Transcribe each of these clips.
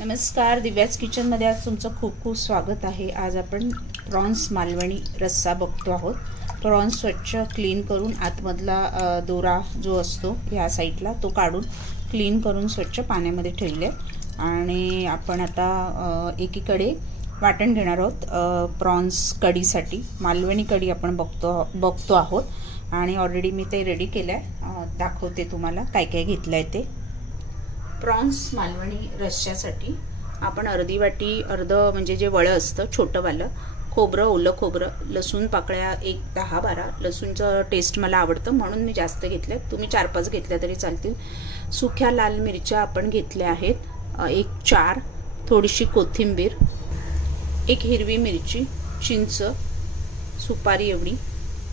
नमस्कार, दिव्याच किचनमध्ये आज तुमचं खूप खूप स्वागत आहे। आज आपण प्रॉन्स मालवणी रस्सा बघतो आहोत। प्रॉन्स स्वच्छ क्लीन करून आतमधला दोरा जो असतो ह्या साईडला तो काढून क्लीन करून स्वच्छ पाण्यामध्ये ठेवले आणि आपण आता एकीकडे वाटण घेणार आहोत। प्रॉन्स कढीसाठी मालवणी कढी आपण बघतो आहोत आणि ऑलरेडी मी ते रेडी केलंय, दाखवते तुम्हाला काय काय घेतलंय ते। प्रॉन्स मालवणी रश्श्यासाठी आपण अर्धी वाटी म्हणजे जे वळं असतं छोटंवालं खोबरं, ओलं खोबरं, लसूण पाकळ्या एक 10-12, लसूणचं टेस्ट मला आवडतं म्हणून मी जास्त घेतले, तुम्ही 4-5 घेतल्या तरी चालतील। सुक्या लाल मिरच्या आपण घेतल्या आहेत, एक 4, थोडीशी कोथिंबीर, एक हिरवी मिरची, चिंच, सुपारी एवढी,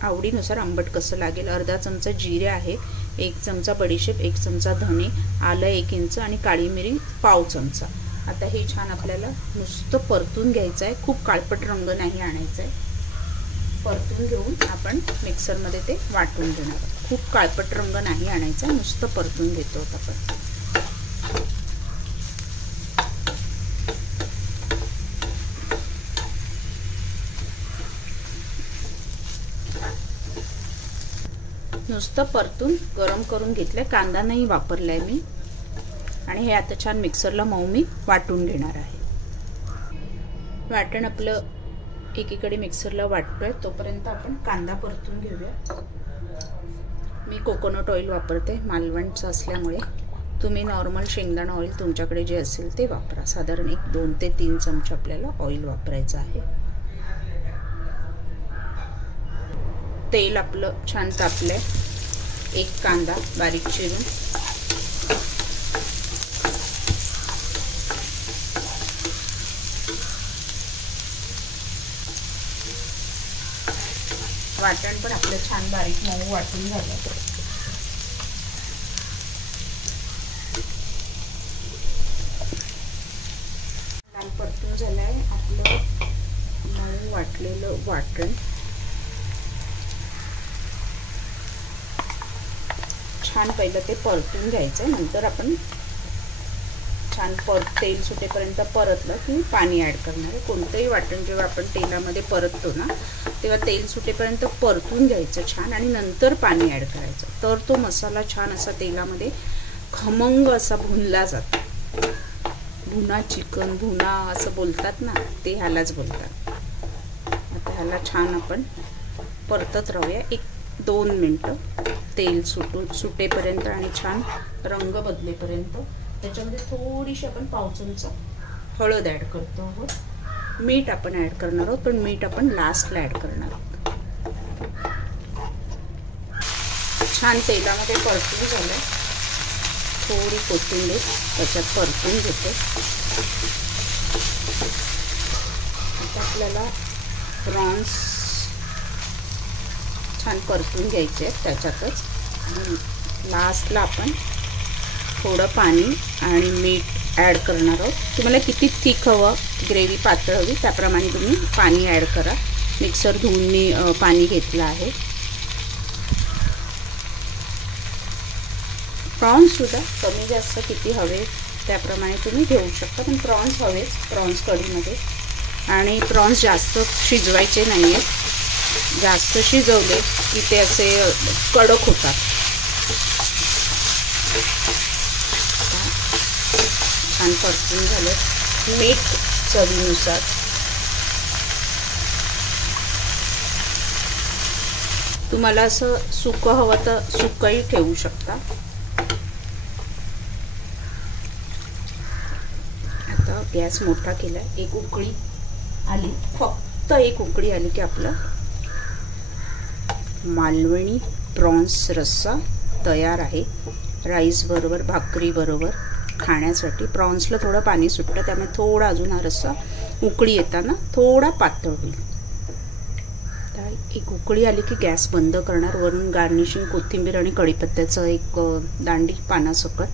आवडीनुसार आंबट कसं लागेल, अर्धा चमचा जिरे आहे, 1 चमचा बडीशेप, 1 चमचा धणे, आलं 1 इंच आणि काळी मिरी पाव चमचा। आता हे छान आपल्याला नुसतं परतून घ्यायचं आहे, खूप काळपट रंग नाही आणायचा आहे। परतून घेऊन आपण मिक्सरमध्ये ते वाटून घेणार आहोत। खूप काळपट रंग नाही आणायचा, नुसतं परतून घेतो आपण। नुसतं परतून गरम करून घेतलंय, कांदा नाही वापरलाय मी आणि हे आता छान मिक्सरला मऊ मी वाटून घेणार आहे। वाटण आपलं एकीकडे मिक्सरला वाटतोय तोपर्यंत आपण कांदा परतून घेऊया। मी कोकोनट ऑइल वापरते मालवणचं असल्यामुळे, तुम्ही नॉर्मल शेंगदाणा ऑइल तुमच्याकडे जे असेल ते वापरा। साधारण 2 ते 3 चमचे आपल्याला ऑइल वापरायचं आहे। तेल आपलं छान तापलंय, एक कांदा बारीक चिरून, वाटण पण आपलं छान बारीक मऊ वाटून झालं। लाल परतून झालंय आपलं मऊ वाटलेलं वाटण। छान पहिलं ते परतून घ्यायचं, नंतर आपण छान तेल सुटेपर्यंत परतलं की पाणी ॲड करणार आहे। कोणतंही वाटण जेव्हा आपण तेलामध्ये परततो ना तेव्हा तेल सुटेपर्यंत परतून घ्यायचं छान आणि नंतर पाणी ॲड करायचं, तर तो मसाला छान असा तेलामध्ये खमंग असा भुनला जातो। भुना चिकन, भुना असं बोलतात ना, ते ह्यालाच बोलतात। आता ह्याला छान आपण परतत राहूया 1-2 मिनटं, तेल सुटेपर्यंत आणि छान रंग बदलेपर्यंत। त्याच्यामध्ये थोडीशी आपण पाव चमचा हळद ॲड करतो आहोत, मीठ आपण ॲड करणार आहोत, पण मीठ आपण लास्टला ॲड करणार आहोत। छान तेलामध्ये परतून झालंय, थोडी कोथिंबीर त्याच्यात परतून घेते। आता आपल्याला प्रॉन्स छान परतून घ्यायचे आहेत त्याच्यातच, आणि लास्टला आपण थोडं पाणी आणि मीठ ॲड करणार आहोत। तुम्हाला किती थिक हवं, ग्रेव्ही पातळ हवी त्याप्रमाणे तुम्ही पाणी ॲड करा। मिक्सर धुवून मी पाणी घेतलं आहे। प्रॉन्ससुद्धा कमी जास्त किती हवे त्याप्रमाणे तुम्ही घेऊ शकता, पण प्रॉन्स हवेच प्रॉन्स कढीमध्ये। आणि प्रॉन्स जास्त शिजवायचे नाही आहेत, जास्त शिजवले की ते असे कडक होतात। छान परतून झाले, मीठ चवीनुसार, तुम्हाला असं सुकं हवं तर सुकंही ठेवू शकता। आता गॅस मोठा केला, एक उकळी आली, फक्त एक उकळी आली की आपलं मालवणी प्रॉन्स रस्सा तयार आहे। राईस बरोबर, भाकरी बरोबर खाण्यासाठी। प्रॉन्सला थोडं पाणी सुटतं त्यामुळे थोडा अजून हा रस्सा उकळी येताना थोडा पातळ होईल। एक उकळी आली की गॅस बंद करणार, वरून गार्निशिंग कोथिंबीर आणि कढीपत्त्याचं एक दांडी पानासकट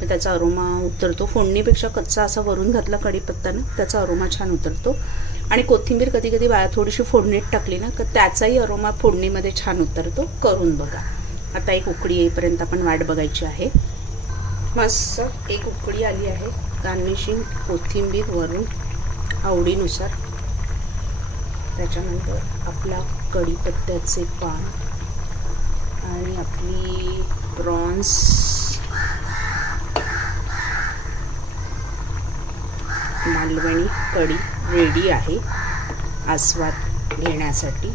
त्याचा अरोमा उतरतो। फोडणीपेक्षा कच्चा असा वरून घातला कढीपत्तानं त्याचा अरोमा छान उतरतो, आणि कोथिंबीर कधी कधी थोडीशी फोडणीत टाकली ना तर त्याचाही अरोमा फोडणीमध्ये छान उतरतो। करून बघा। आता एक उकळी येईपर्यंत आपण वाट बघायची आहे। मस्त एक उकळी आली आहे, गार्निशिंग कोथिंबीर वरून आवडीनुसार. त्याच्यानंतर आपला कढीपत्त्याचे पान आणि आपली प्रॉन्स मालवणी कढी रेडी आहे आस्वाद घेण्यासाठी.